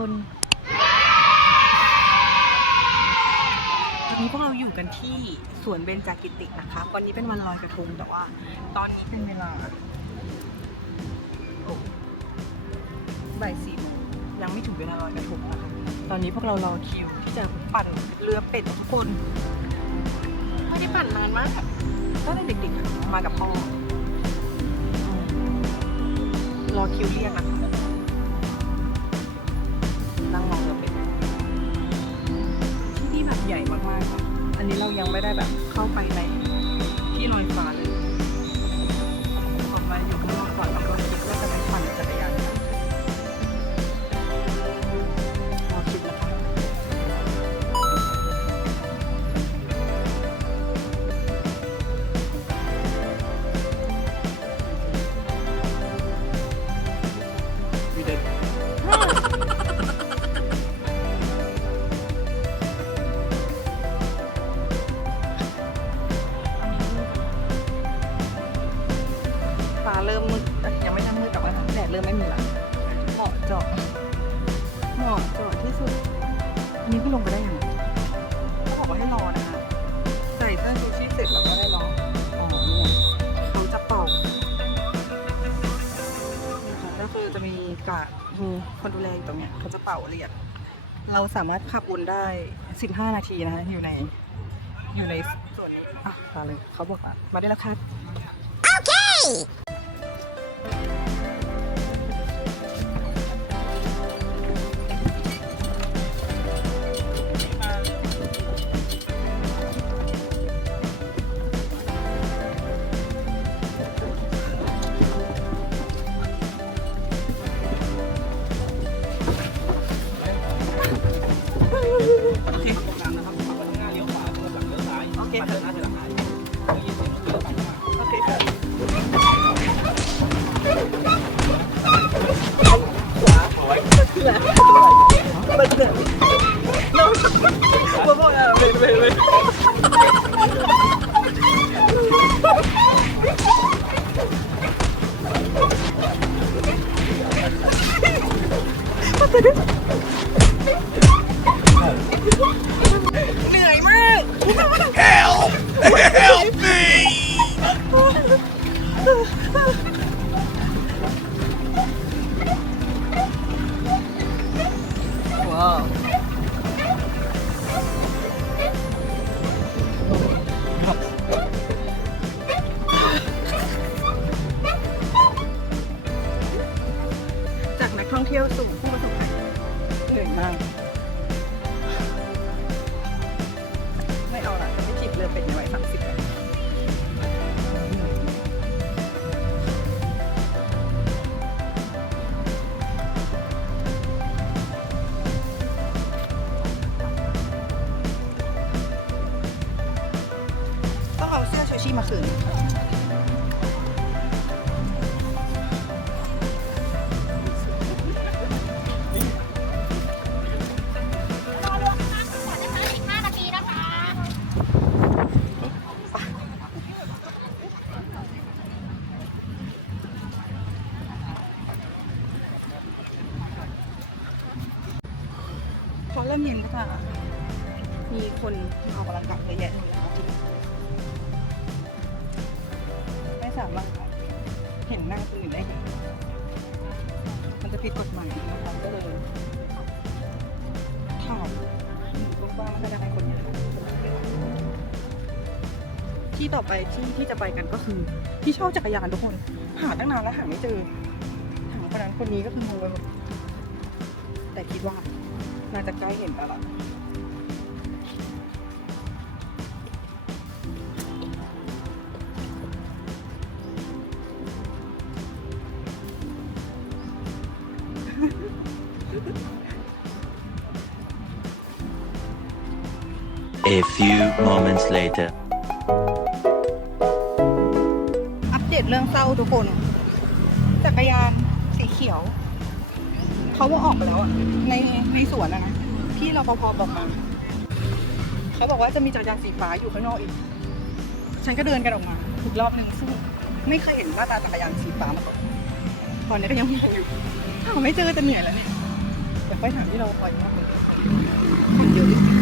คนนนี้พวกเราอยู่กันที่สวนเบญจกิตินะคะวันนี้เป็นวันลอยกระทงแต่ว่า ตอนนี้เป็นเวลาโอ้บ่ายสี่โมงยังไม่ถึงเวลาลอยกระทงนะคะตอนนี้พวกเรารอคิวที่จะปั่นเรือเป็ดทุกคนไม่ได้ปั่นนานมากตั้งแต่เด็กๆมากับพ่อรอคิวเรียกอะ ไม่ได้แบบเข้าไปใน สุด อันนี้พี่ลงไปได้ยังไงเขาบอกว่าให้รอนะคะใส่เสื้อชูชีพเสร็จแล้วก็ได้รออ๋อนี่ไงเขาจะเป่านี่ค่ะก็คือจะมีกาดมีคนดูแลอยู่ตรงเนี้ยเขาจะเป่าเรียกเราสามารถขับวนได้ 15 นาทีนะคะอยู่ในอยู่ในส่วนนี้ อะมาเลยเขาบอกอะมาได้แล้วครับ โอ น้า โอเคค่ะมันเกิดน้องบอกว่าเว้ยเว้ยเว้ยเหนื่อยมาก Help! Help me! ว้าวจากนักท่องเที่ยวสู่ ทีนะคะพอเริ่มเย็นก็จะมีคนมาออกกำลังกายเยอะแยะ สามารถเห็นหน้าคนอื่นได้เห็นมันจะผิดกฎหมายนะคะก็เลยถ่ายกว้างๆไม่ได้ให้คนเห็นที่ต่อไปที่ที่จะไปกันก็คือ ที่เช่าจักรยานทุกคน หาตั้งนานแล้วหาไม่เจอถามคนนั้นคนนี้ก็คืองงไปหมดแต่คิดว่าน่าจะใกล้เห็นแล้วล่ะ A few moments later. อัปเดตเรื่องเศร้าทุกคน จักรยานสีเขียว เขาว่าออกแล้วอะในในสวนอะนะที่รปภบอกมาเขาบอกว่าจะมีจักรยานสีฟ้าอยู่ข้างนอกอีก ฉันก็เดินกันออกมาอีกรอบหนึ่งซึ่งไม่เคยเห็นหน้าตาจักรยานสีฟ้ามาก่อนตอนนี้ก็ยังไม่เห็นอยู่ถ้าไม่เจอจะเหนื่อยแล้วเนี่ยดี๋ยวไปถามที่เราคอยมากเลยคนเยอะ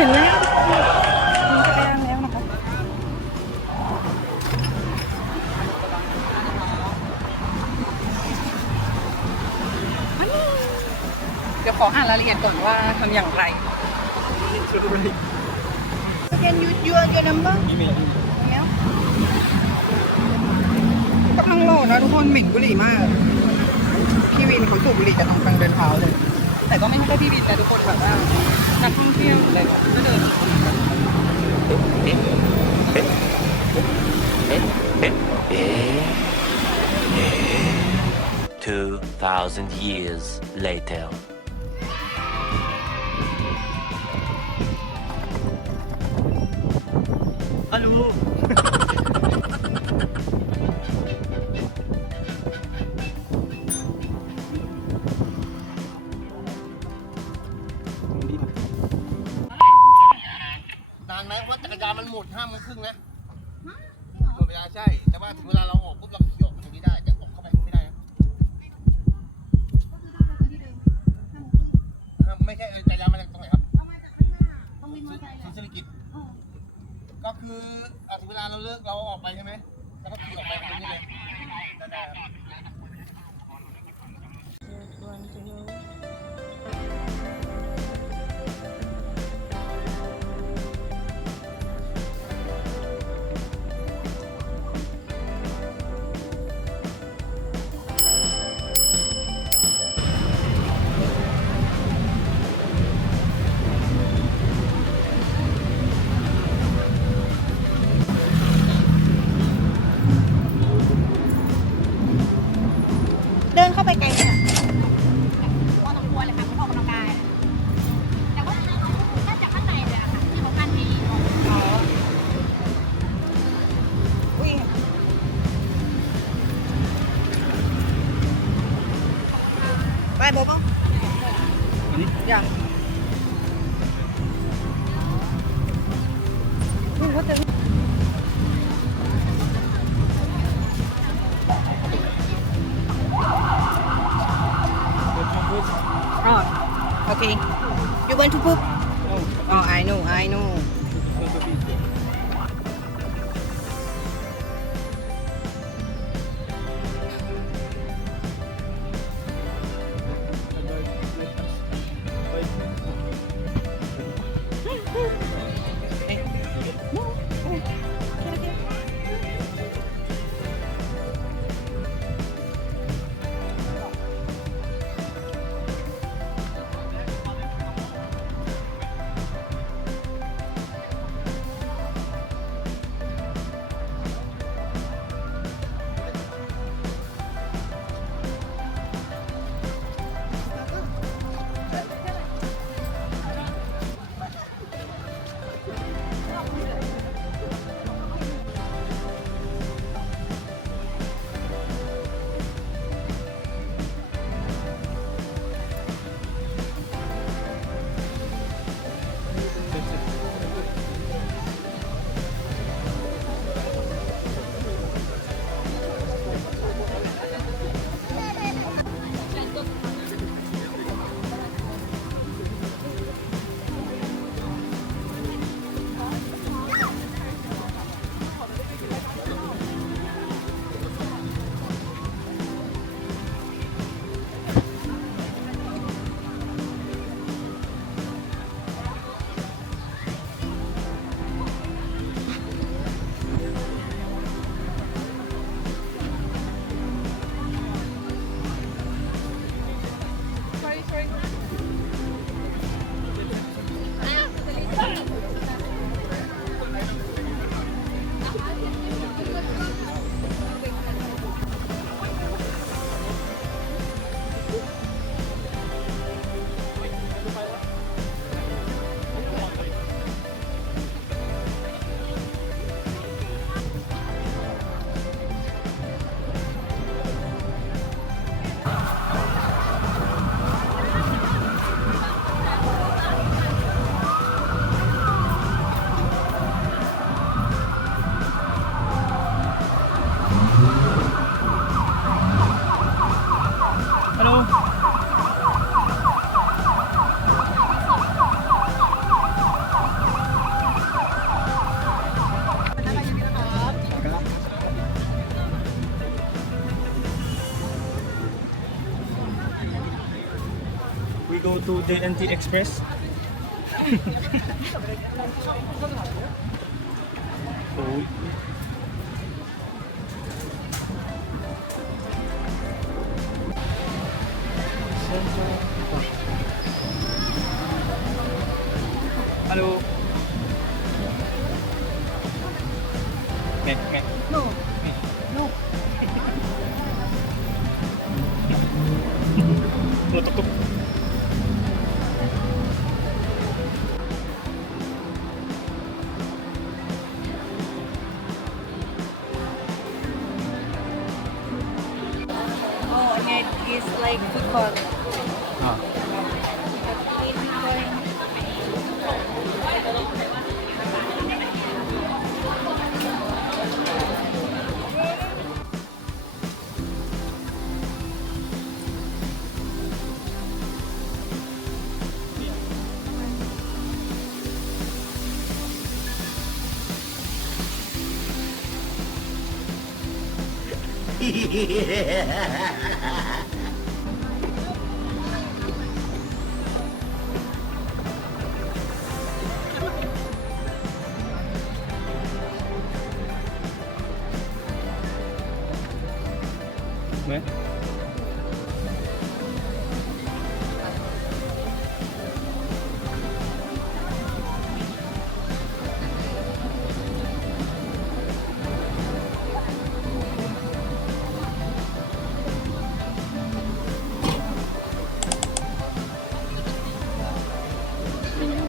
เห็นแล้วมีจักรยานแล้วนะคะเดี๋ยวขออ่านรายละเอียดก่อนว่าทำอย่างไร Can you your your number นี่มีอะไรแล้วกำลังโหลดนะทุกคนเหม็นบุหรี่มาก พี่วินเขาสูบบุหรี่กันตรงกลางเดินเท้าเลย แต่ก็ไม่ใช่แค่พี่วินแต่ทุกคนแบบว่านักท่องเที่ยวเลยก็เดิน Two thousand years later. คืออะถึงเวลาเราเลิกเราออกไปใช่ไหมแล้วก็ขี่ออกไปตรงนี้เลยได้ไไปโบ๊ะป่ะยังนี่เขาจะอ๋อโอเค you want to poop oh I know I know to DLNT Express. Oh. is like football. Ah. Yeah. में